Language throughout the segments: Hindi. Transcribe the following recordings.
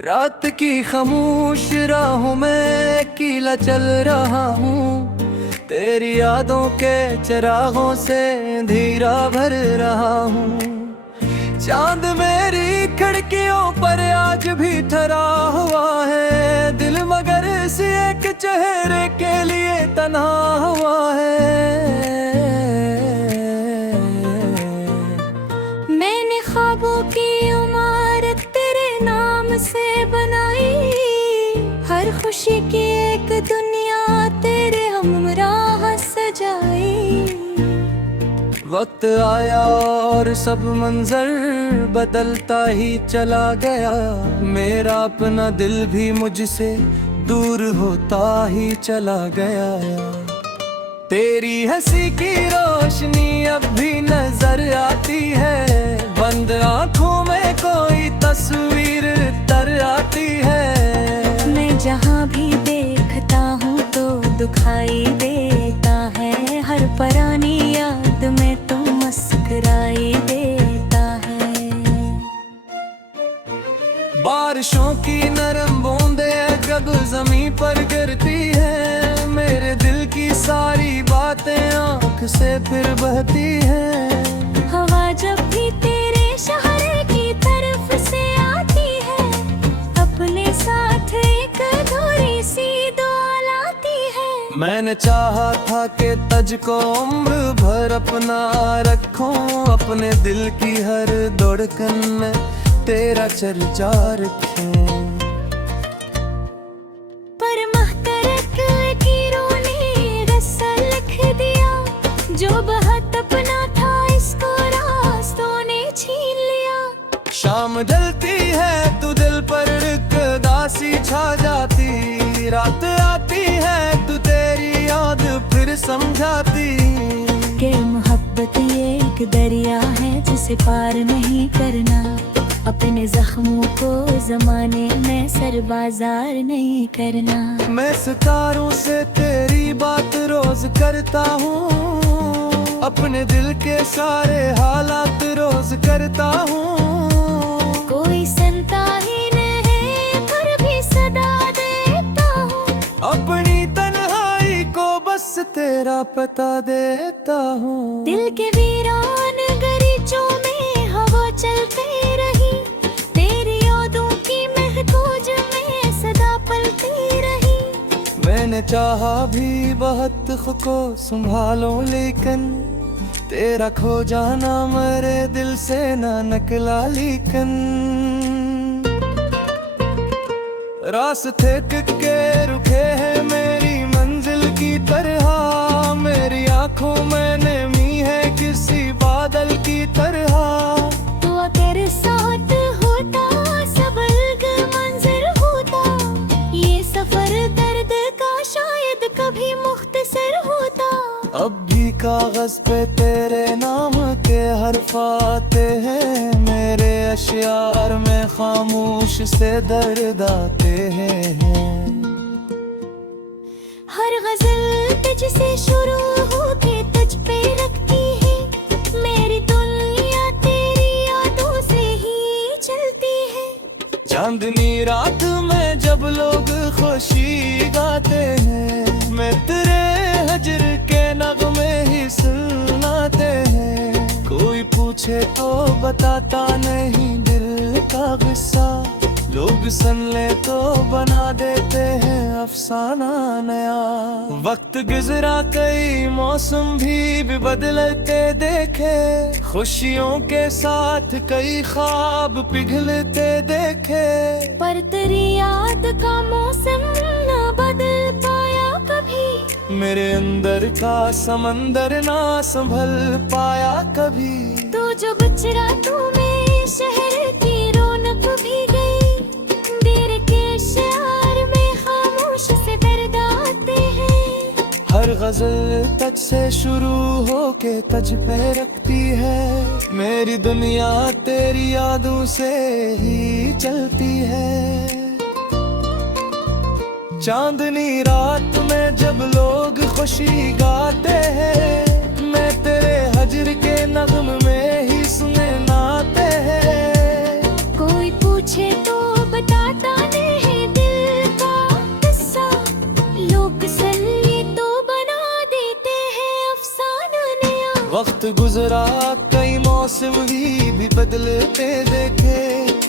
रात की खामोश राहों में अकेला चल रहा हूँ, तेरी यादों के चिरागों से अंधेरा भर रहा हूँ। चांद मेरी खिड़कियों पर आज भी ठहरा हुआ है, दिल मगर इस एक चेहरे के लिए तन्हा हुआ है। मैंने ख्वाबों की इमारत तेरे नाम से बनाई, हर खुशी की एक दुनिया तेरे हमराह सजाई। वक्त आया और सब मंजर बदलता ही चला गया, मेरा अपना दिल भी मुझसे दूर होता ही चला गया। तेरी हंसी की रोशनी अब भी नजर आती है, बंद आंखों में कोई तस्वीर तर आती है। मैं जहाँ भी देखता हूँ तो दुखाई देता है, हर पुरानी याद में तू मुस्कुराई देता है। बारिशों की नरम बूंदें जब जमीन पर गिरती है, मेरे दिल की सारी बातें आँख से फिर बहती हैं। हवा जब भी तेरे शहर की तरफ से आती है, अपने साथ एक अधूरी सी दुआ लाती है। मैंने चाहा था कि तुझको उम्र भर अपना रखूं, अपने दिल की हर धड़कन में तेरा चर्चा रखें। पर महतरक लकीरों ने रस्सा लिख दिया, जो बहुत अपना था इसको रास्तों ने छीन लिया। शाम ढलती है तू दिल पर उदासी छा जाती, रात आती है तू तेरी याद फिर समझाती। कि मोहब्बत ये एक दरिया है जिसे पार नहीं करना, अपने जख्मों को जमाने में सरबाजार नहीं करना। मैं सितारों से तेरी बात रोज करता हूँ, अपने दिल के सारे हालात रोज करता हूँ। कोई सुनता ही नहीं पर भी सदा देता हूँ, अपनी तन्हाई को बस तेरा पता देता हूँ। दिल के वीरान गरीचों में हवा चलते रही, तेरी यादों की महफूज में सदा पलती रही। मैंने चाहा भी बहुत खुद को संभालो, लेकिन तेरा खो जाना मेरे दिल से ना निकला। लेकिन रास्ते के रुके हैं मेरी मंजिल की तरह, मेरी आंखों में नमी है किसी बादल की तरह। तो तेरे साथ होता सब अलग मंजर होता, ये सफर दर्द का शायद कभी मुख्तसर होता। अब भी कागज पे तेरे नाम के हर्फ आते हैं, मेरे अशियार में खामोश से दर्द आते हैं। हर गजल तुझसे शुरू होके तुझ पे रखती है, मेरी दुनिया तेरी यादों से ही चलती है। चांदनी रात में जब लोग खुशी गाते हैं, मैं तेरे हजर के नगमे ही सुनाते हैं। कोई पूछे तो बताता नहीं दिल का गुस्सा, लोग सुन ले तो बना देते हैं अफसाना नया। वक्त गुजरा कई मौसम भी बदलते देखे, खुशियों के साथ कई ख्वाब पिघलते देखे। पर तेरी याद का मौसम न बदल पाया कभी, मेरे अंदर का समंदर ना संभल पाया कभी। तू जो बचरा तू में शहर की रौनक भी गई, देर के शहर में खामोश से दर्द आते हैं। हर गजल तुझ से शुरू होके तुझ पे रखती है, मेरी दुनिया तेरी यादों से ही चलती है। चांदनी रात में जब लोग खुशी गाते हैं, मैं तेरे हजर के नगम में ही सुनाते हैं। कोई पूछे तो बताता गुजरा कई मौसम भी बदलते देखे,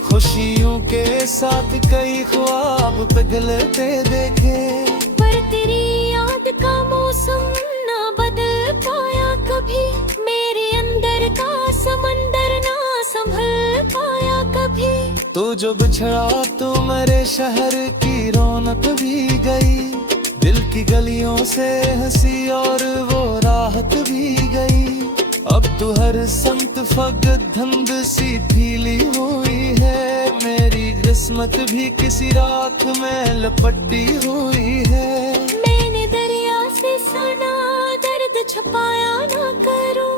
खुशियों के साथ कई ख्वाब पिघलते देखे। पर तेरी याद का मौसम ना बदल पाया कभी, मेरे अंदर का समंदर ना संभल पाया कभी। तो जो बिछड़ा तो मेरे शहर की रौनक भी गई, दिल की गलियों से हंसी और वो राहत भी गई। अब तो हर संत फगत धंध सी फीली हुई है, मेरी किस्मत भी किसी राख में लपटी हुई है। मैंने दरिया से सुना दर्द छुपाया ना करो,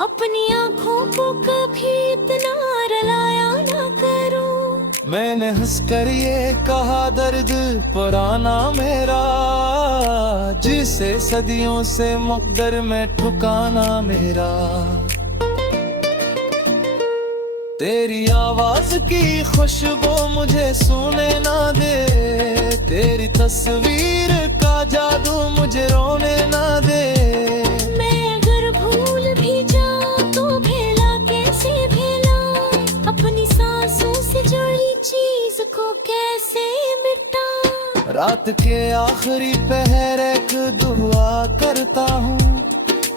अपनी आँखों को कभी इतना रुलाया ना करो। मैंने हंसकर ये कहा दर्द पुराना मेरा, जिसे सदियों से मुकद्दर में ठुकाना मेरा। तेरी आवाज की खुशबू मुझे सोने ना दे, तेरी तस्वीर का जादू मुझे रोने ना दे। मैं अगर भूल भी जाऊं तो भेला कैसे भेला, अपनी सांसों से जुड़ी चीज को कैसे मिटा। रात के आखिरी पहर एक दुआ करता हूँ,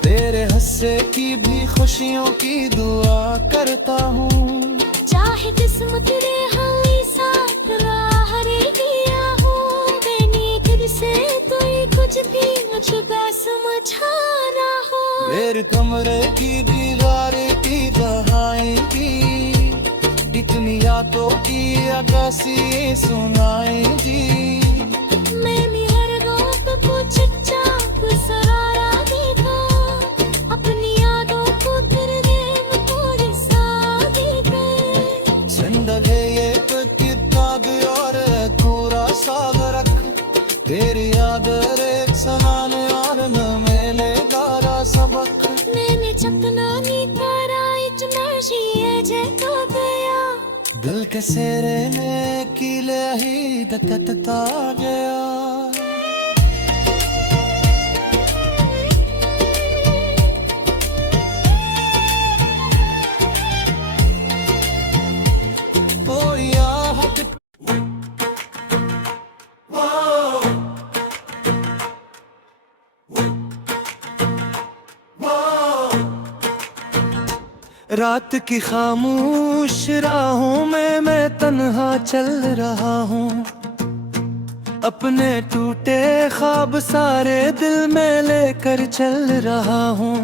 तेरे हिस्से की भी खुशियों की दुआ करता हूँ। चाहे किस्मत ने हमें साथ राह रे दिया हो, मैंने खुद से तो ये कुछ भी मुझको समझा रहा हो। मेरे कमरे की दीवार की दहाएंगी, इतनी यादों की अक्कासी सुनाएंगी। मैंने हर रात को चुपचाप सरारा देखा, अपनी यादों को तेरे दिल को रिसा देखा। जिंदगी एक किताब और पूरा सागर, तेरी याद एक समान और न मैंने गारा सबक। मैंने चकना नी तारा इतना शीए जैसा गया, दिल के सेरे में कीले ही दतता गया। रात की खामोश राहों में मैं तन्हा चल रहा हूँ, अपने टूटे ख्वाब सारे दिल में लेकर चल रहा हूँ।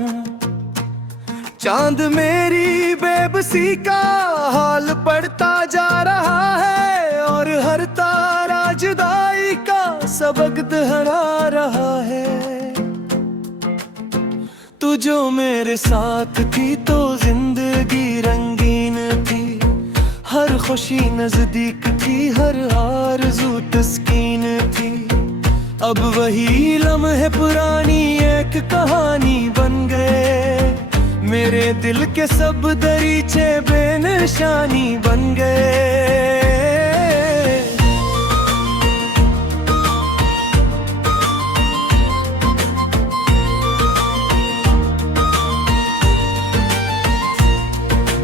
चांद मेरी बेबसी का हाल पढ़ता जा रहा है, और हर तारा जुदाई का सबक दोहरा रहा है। तू जो मेरे साथ थी तो जिंदगी रंगीन थी, हर खुशी नजदीक थी, हर आरज़ू तस्कीन थी। अब वही लम्हे पुरानी एक कहानी बन गए, मेरे दिल के सब दरीचे बेनिशानी बन गए।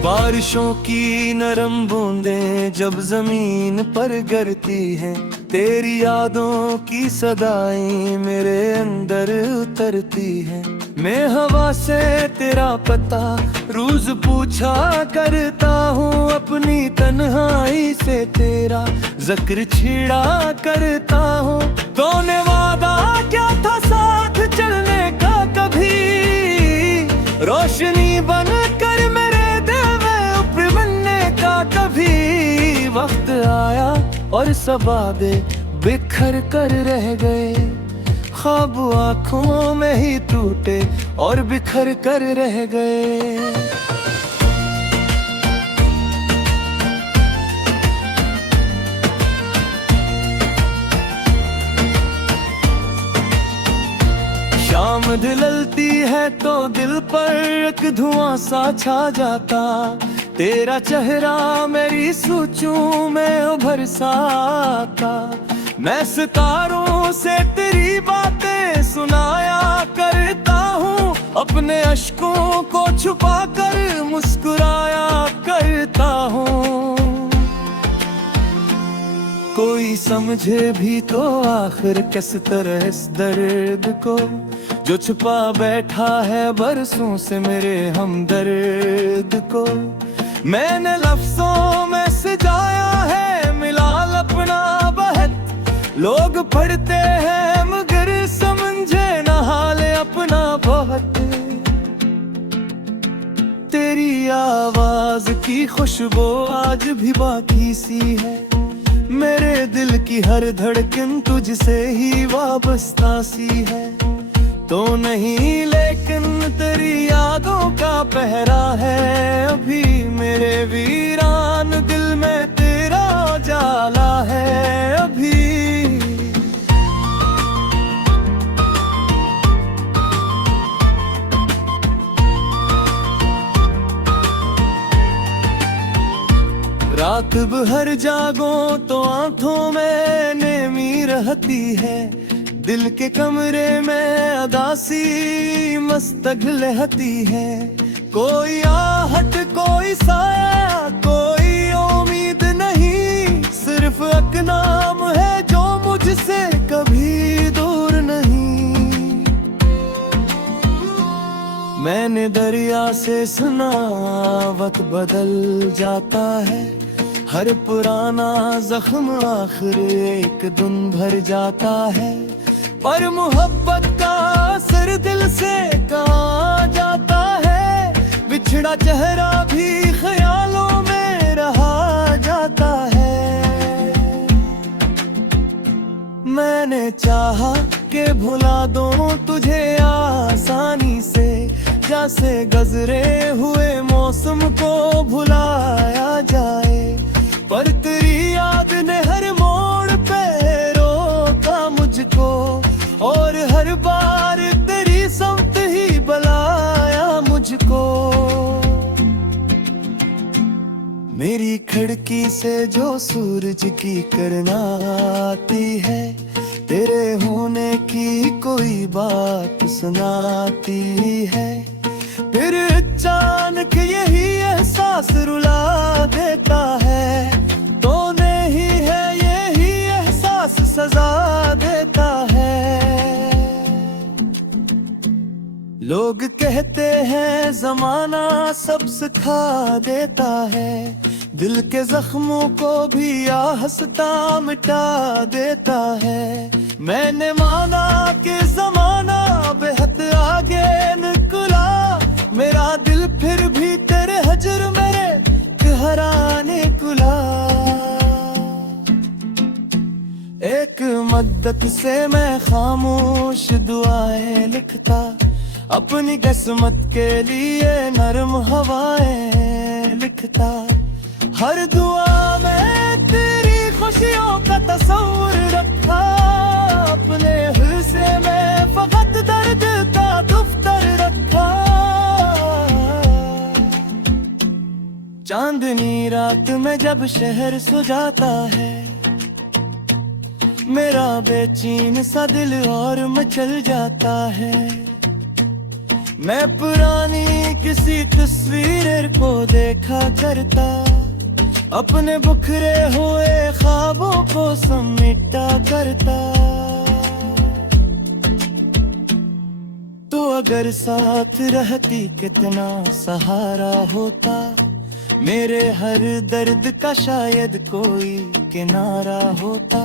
बारिशों की नरम बूंदें जब जमीन पर गिरती हैं, तेरी यादों की सदाएं मेरे अंदर उतरती हैं। मैं हवा से तेरा पता रोज पूछा करता हूँ, अपनी तन्हाई से तेरा जिक्र छिड़ा करता हूँ। तूने वादा क्या था साथ चलने का कभी, रोशनी बन कर मेरे कभी। वक्त आया और सबाबे बिखर कर रह गए, ख्वाब आँखों में ही टूटे और बिखर कर रह गए। शाम ढलती है तो दिल पर एक धुआं सा छा जाता, तेरा चेहरा मेरी सोचों में उभर सा आता। मैं सितारों से तेरी बातें सुनाया करता हूँ, अब अपने अश्कों को छुपा कर मुस्कुराया करता हूँ। कोई समझे भी तो आखिर किस तरह इस दर्द को जो छुपा बैठा है बरसों से मेरे हमदर्द को। मैंने लफ्जों में सजाया है मिलाल अपना बहत। लोग पढ़ते हैं मगर समझे न हाल अपना बहुत। तेरी आवाज की खुशबू आज भी बाकी सी है। मेरे दिल की हर धड़कन तुझसे ही वाबस्ता सी है। तो नहीं लेकिन तेरी यादों का पहरा है अभी मेरे वीरान दिल में तेरा जाला है अभी। रात भर जागो तो आंखों में नेमी रहती है। दिल के कमरे में अदासी मस्तक लहती है। कोई आहट कोई साया कोई उम्मीद नहीं। सिर्फ एक नाम है जो मुझसे कभी दूर नहीं। मैंने दरिया से सुना वक्त बदल जाता है। हर पुराना जख्म आखिर एक दिन भर जाता है। पर मोहब्बत का असर दिल से कहाँ जाता है। बिछड़ा चेहरा भी ख्यालों में रहा जाता है। मैंने चाहा कि भुला दूं तुझे आसानी से। जैसे गुजरे हुए मौसम को भुलाया जाए। पर तेरी याद ने हर मोड़ पे रोका मुझको। और हर बार तेरी समत ही बुलाया मुझको। मेरी खिड़की से जो सूरज की किरण आती है। तेरे होने की कोई बात सुनाती है। फिर अचानक यही एहसास रुला देता है। तो नहीं है यही एहसास सजा देता है। लोग कहते हैं जमाना सब सिखा देता है। दिल के जख्मों को भी हंसता मिटा देता है। मैंने माना कि जमाना बेहद आगे निकला। मेरा दिल फिर भी तेरे हजर मेरे कहराने कुला। एक मद्दत से मैं खामोश दुआएं लिखता। अपनी किस्मत के लिए नरम हवाएं लिखता। हर दुआ में तेरी खुशियों का तस्वीर रखा। अपने हिस्से में फकत दर्द का दफ्तर रखा। चांदनी रात में जब शहर सो जाता है। मेरा बेचैन सा दिल और मचल जाता है। मैं पुरानी किसी तस्वीर को देखा करता। अपने बिखरे हुए ख्वाबों को समेटा करता। तो अगर साथ रहती कितना सहारा होता। मेरे हर दर्द का शायद कोई किनारा होता।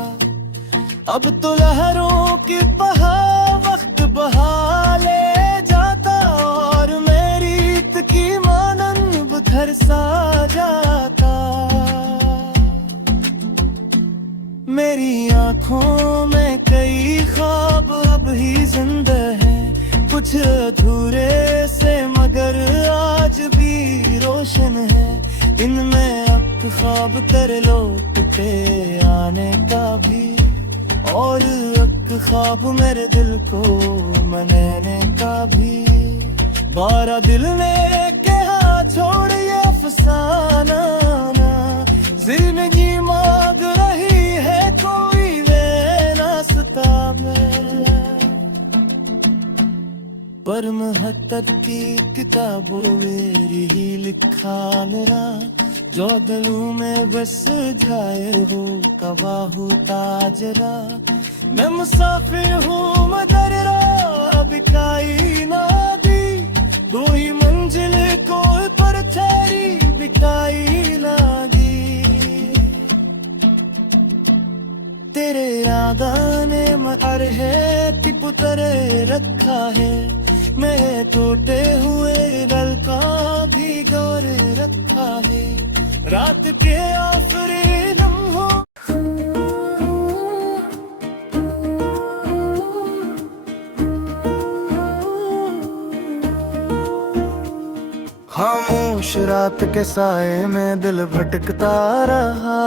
अब तो लहरों की बहा वक्त बहा ले जाता। और मेरी रीत की मानन बुधर सा जाता। मेरी आंखों में कई ख्वाब अब ही जिंदा है। कुछ अधूरे से मगर आज भी रोशन है। इनमें अब ख्वाब कर लौटते आने का भी। और एक ख्वाब मेरे दिल को मनाने का भी। बारा दिल ने कहा छोड़ ये अफसाना ना। जिंदगी मांग रही है कोई वे नाश्ता में। पर मैं तड़पी किताबों मेरी ही लिखा मेरा जो दिलों में बस जाए हो कवा होता जरा मैं मुसाफिर हूँ मगर अब काई ना दी दो ही मंजिल को पर तेरी बिकाई लागी तेरे रागाने मर है तिपुतरे रखा है मैं टूटे हुए दिल का भी गौर रखा है रात के आखिरी लम्हों खामोश रात के साए में दिल भटकता रहा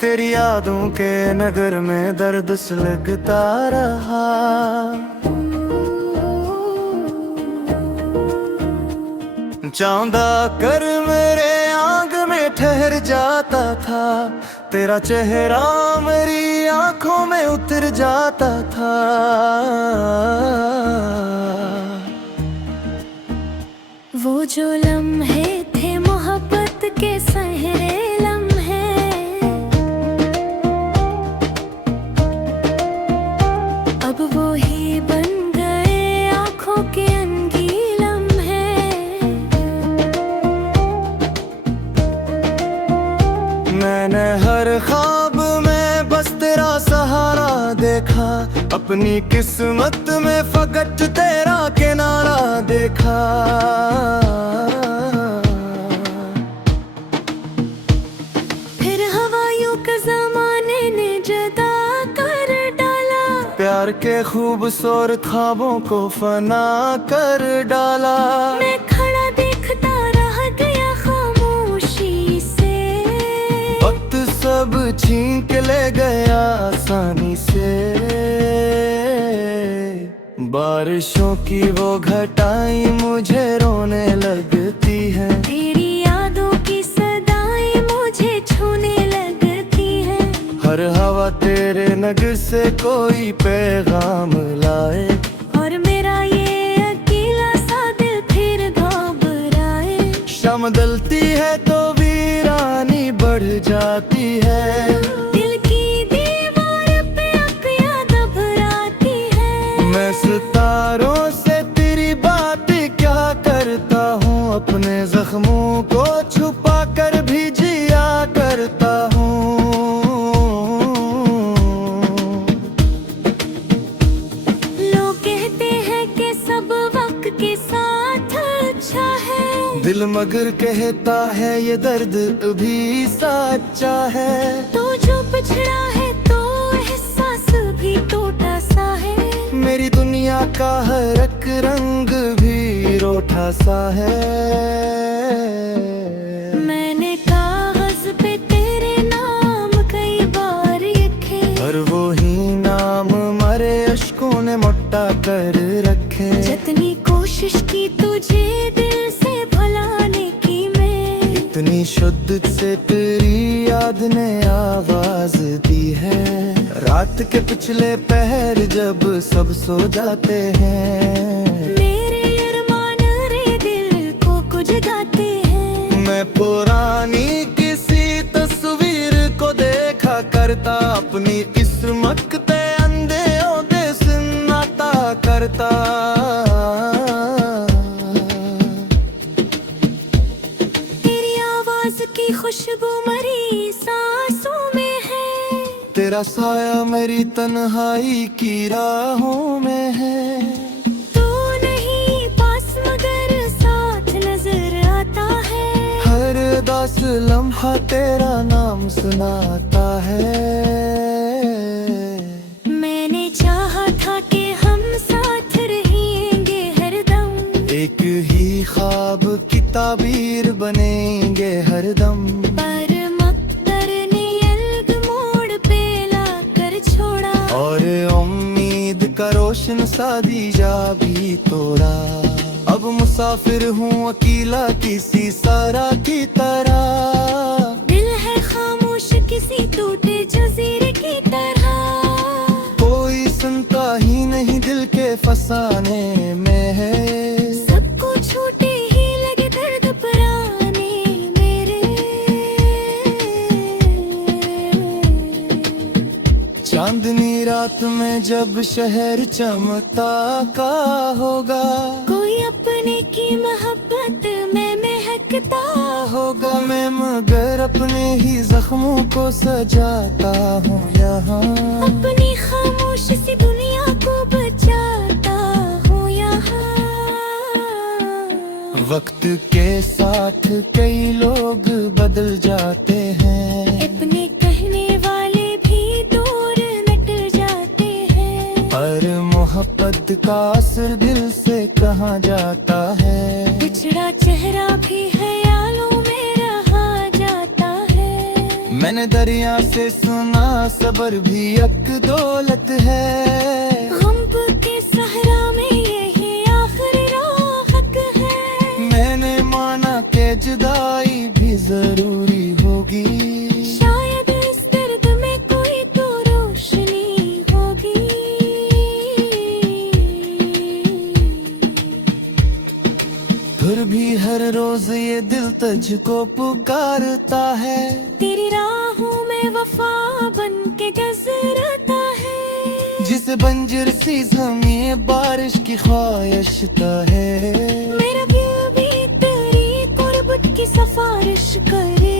तेरी यादों के नगर में दर्द सुलगता रहा चांदा कर मेरे आंग में ठहर जाता था तेरा चेहरा मेरी आंखों में उतर जाता था वो जो लम्हे थे मोहब्बत के सहरे लम्हे अब वो ही बन गए आँखों के अनगी लम्हे मैंने हर ख्वाब में बस तेरा सहारा देखा अपनी किस्मत में फकत तेरा किनारा देखा फिर हवायों का ज़माने ने जुदा कर डाला प्यार के खूबसूरत ख्वाबों को फना कर डाला मैं खड़ा देखता रह गया खामोशी से वक्त सब छीन के ले गया आसानी से बारिशों की वो घटाएं मुझे रोने लगती है तेरी यादों की सदाएं मुझे छूने लगती है हर हवा तेरे नग से कोई पैगाम लाए और मेरा ये अकेला सा दिल फिर घबराए शाम ढलती है तो वीरानी बढ़ जाती है दिल की दीवार पे अब याद घबराती है मैं सितारों से तेरी बातें क्या करता हूँ अपने जख्मों को छुपा कर भी जिया करता हूँ लोग कहते हैं कि सब वक्त के साथ अच्छा है दिल मगर कहता है ये दर्द भी सच्चा है तो जो बिछड़ा है तो एहसास भी टूटा सा है मेरी दुनिया का हर एक रंग भी रोठा सा है मैंने कागज पे तेरे नाम कई बार लिखे और वो ही नाम मरे अश्कों ने मोटा कर रखे जितनी कोशिश की तुझे दिल से भुलाने की मैं इतनी शुद्ध से तेरी याद ने आवाज दी है रात के पिछले पहर जब सब सो जाते हैं मेरे अरमान रे दिल को कुछ गाते हैं मैं पुरानी किसी तस्वीर को देखा करता अपनी किस्मत ते अंधे ओदे सुनाता करता तेरी आवाज की खुशबू मरी सांसों में है तेरा साया मेरी तन्हाई की राहों में है तू नहीं पास मगर साथ नजर आता है हर दास लम्हा तेरा नाम सुनाता है मैंने चाहा था कि हम साथ रहेंगे हरदम एक ही ख्वाब की ताबीर बनेंगे हरदम पर मकदर ने अलग मोड़ पे लाकर छोड़ा और उम्मीद का रोशन सादी जा भी तोड़ा अब मुसाफिर हूँ अकेला किसी सारा की तरह दिल है खामोश किसी टूटे जजीरे की तरह फसाने में है। सबको छूटे ही लगे दर्द पराने मेरे। चांदनी रात में जब शहर चमकता का होगा, कोई अपने की मोहब्बत में महकता होगा मैं मगर अपने ही जख्मों को सजाता हूँ यहाँ। अपनी खामोश सी दुनिया को बचाता हूँ यहाँ। वक्त के साथ कई लोग बदल जाते हैं, अपने कहने वाले भी दूर नट जाते हैं। पर मोहब्बत का असर दिल से कहाँ जाता है। बिछड़ा चेहरा भी ख्यालों में रहा जाता है। मैंने दरिया से सुना सबर भी एक दौलत है। गम के सहरा में यही आखिरी राहत है। मैंने माना के जुदाई भी जरूरी होगी, शायद इस दर्द में कोई तो रोशनी होगी। फिर भी हर रोज ये दिल तुझको पुकारता है। तेरी राहों में वफा बन के गुजरता है। जिसे बंजर सी ज़मीं बारिश की ख्वाहिशता है। मेरा दिल भी तेरी कुर्बत की सिफारिश करे।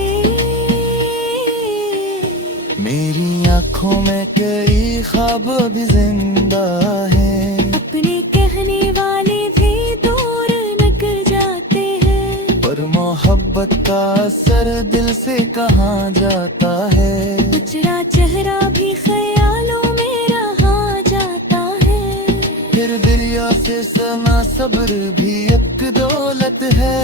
मेरी आँखों में कई ख्वाब भी जिंदा है। अपने कहने वाले भी दूर निकल जाते हैं। पर मोहब्बत का असर दिल से कहाँ जाता है। बिछड़ा चेहरा भी ख्यालों में रहा जाता है। फिर दरिया से सना सब्र भी एक दौलत है।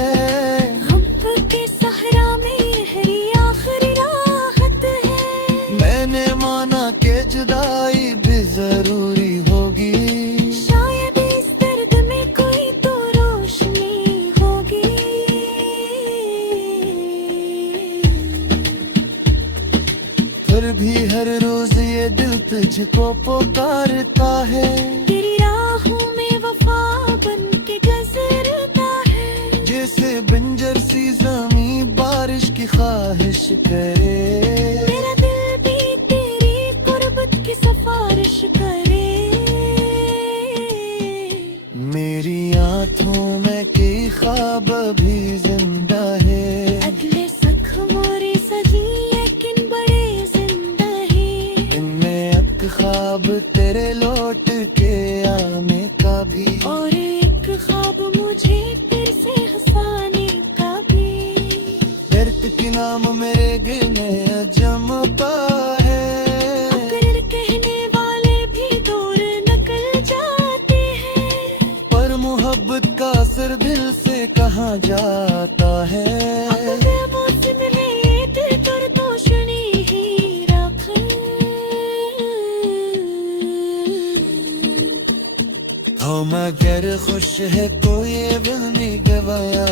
हब के सहरा में यही आखिरी राहत है। मैंने माना के जुदाई भी जरूरी होगी, शायद इस दर्द में कोई तो रोशनी होगी। फिर भी हर रोज ये दिल तुझको पुकारता है। तेरी राहों में वफा बन के गुजरता है। जैसे बंजर सी ज़मीं बारिश की ख्वाहिश करे। मेरा दिल भी तेरी कुर्बत की सिफारिश करे। मेरी आँखों में कई ख्वाब भी जिंदा है। अगले जख्मों रे सजी लेकिन बड़े जिंदा है। इनमें एक ख्वाब तेरे लौट के आने का भी, और एक ख्वाब मुझे फिर से हंसाने का भी। दर्द के नाम मेरे गिरने जमता है। अगर कहने वाले भी दूर निकल जाते हैं। पर मोहब्बत का असर दिल से कहाँ जाता है। मौसम में ये दिल कर तोशनी ही रख। हो मगर खुश है कोई दिल नहीं गवाया